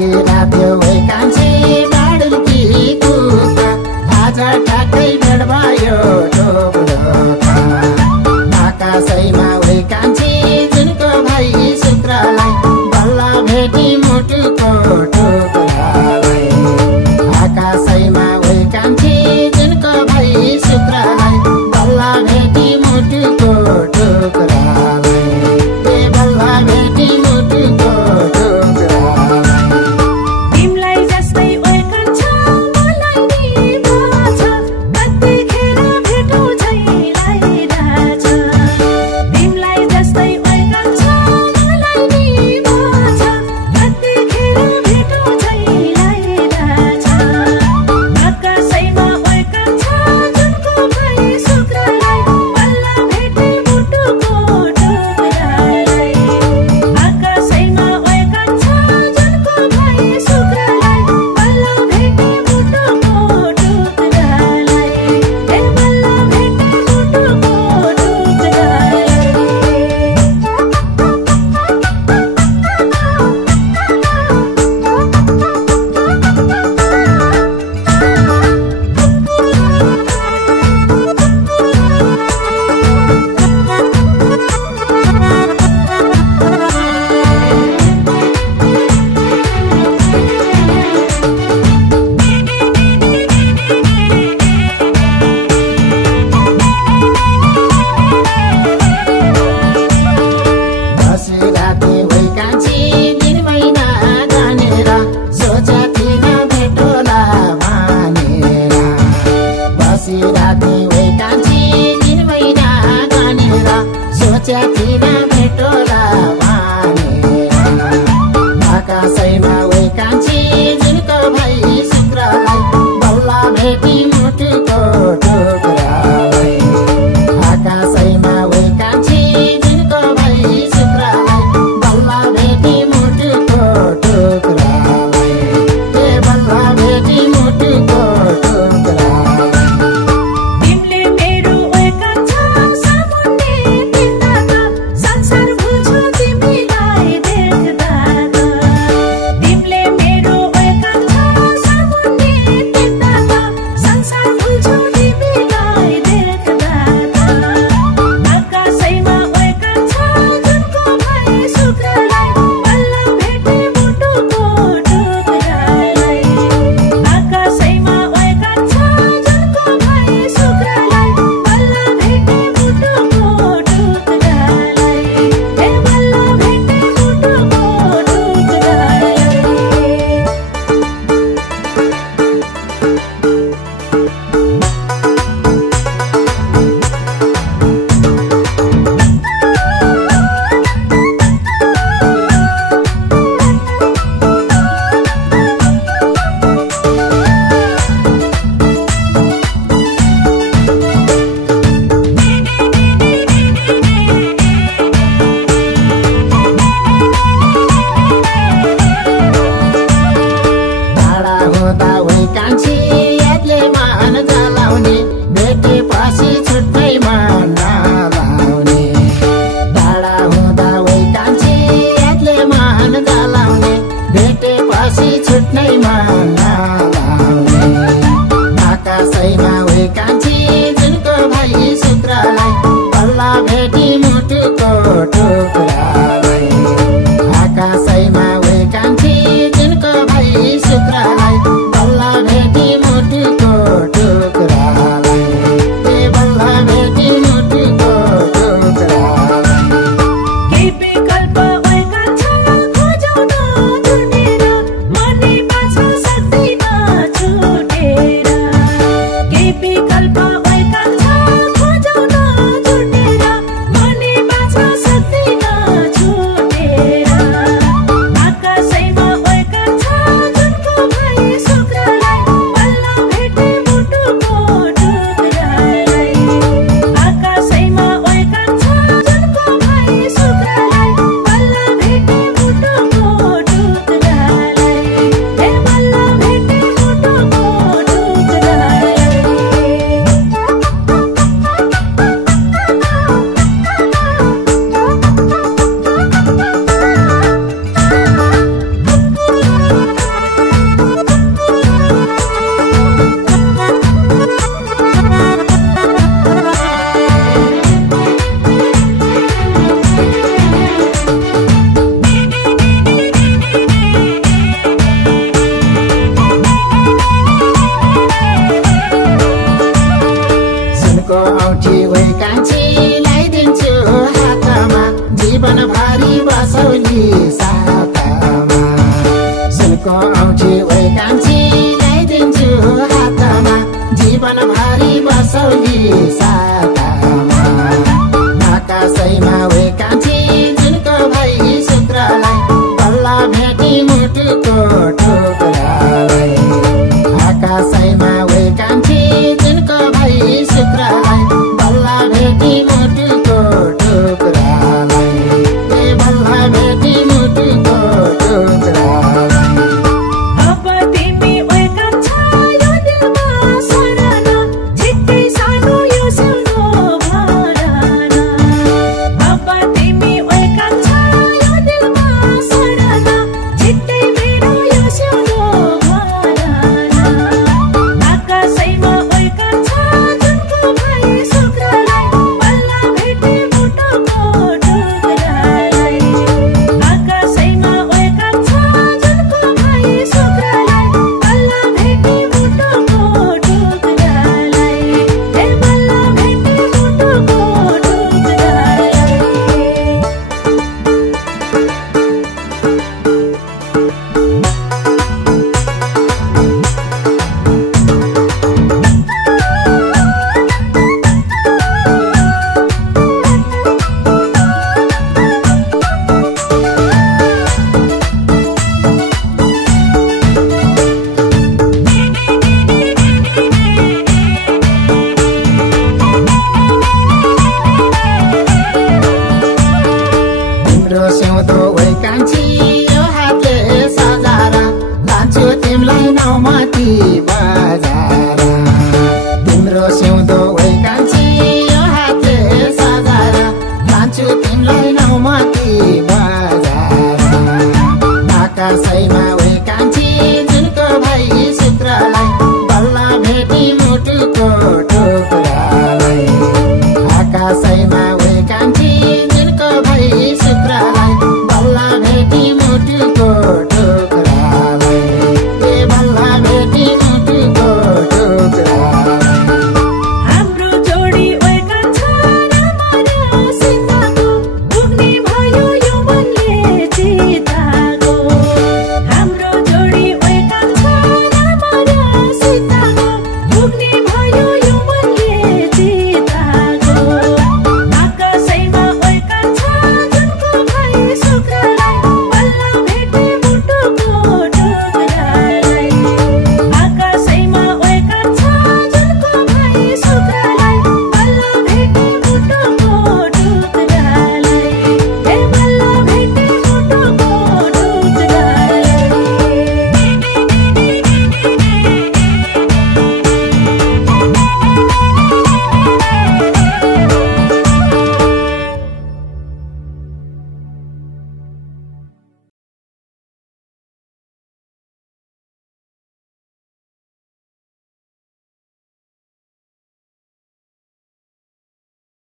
राख्यो है कान्छी बाडुकी कुखुरा आज ठ्याक्कै भेट भयो टोक्लोका आकाशैमा है कान्छी जुनको भाइ शुक्रलाई बल्ल भेटी मुटुको टुक्रालाई आकाशैमा है कान्छी जुनको भाइ शुक्रलाई बल्ल भेटी मुटुको टुक्रालाई बल्ल भेटी मुटुको आकाशैमा है कान्छी जुनको भाइ शुक्रलाई बल्ल भेटी मुटुको टुक्रालाई आकाशैमा है कान्छी जुनको भाइ शुक्रलाई बल्ल भेटी मुटुको टुक्रालाई बल्ल भेटी मुटुको टुक्रालाई आकाशैमा है कान्छी जुनको भाइ शुक्रलाई बल्ल भेटी मुटुको टुक्रालाई आकाशैमा है कान्छी जुनको भाइ शुक्रलाई बल्ल भेटी मुटुको टुक्रालाई बल्ल भेटी मुटुको टुक्रालाई छुटेर जुनको औँठी ओइ कान्छी ल्याइदिन्छु हातमा जीवनभरि बसौली सातामा आकाशैमा ओइ कान्छी जुनको भाइ सूत्रलाई बल्ल भेटी मुटुको टुक्रालाई आकाशैमा ओइ कान्छी जुनको भाइ सूत्रलाई बल्ल भेटी मुटुको टुक्रालाई बल्ल भेटी मुटुको टुक्रालाई सिउँदो ओइ कान्छी यो हातले सजाएर लान्छु तिमीलाई नौमती बजार तिम्रो सिउँदो ओइ कान्छी यो हातले सजाएर लान्छु तिमीलाई नौमती बजार आकाशैमा ओइ कान्छी जुनको भाइ सूत्रलाई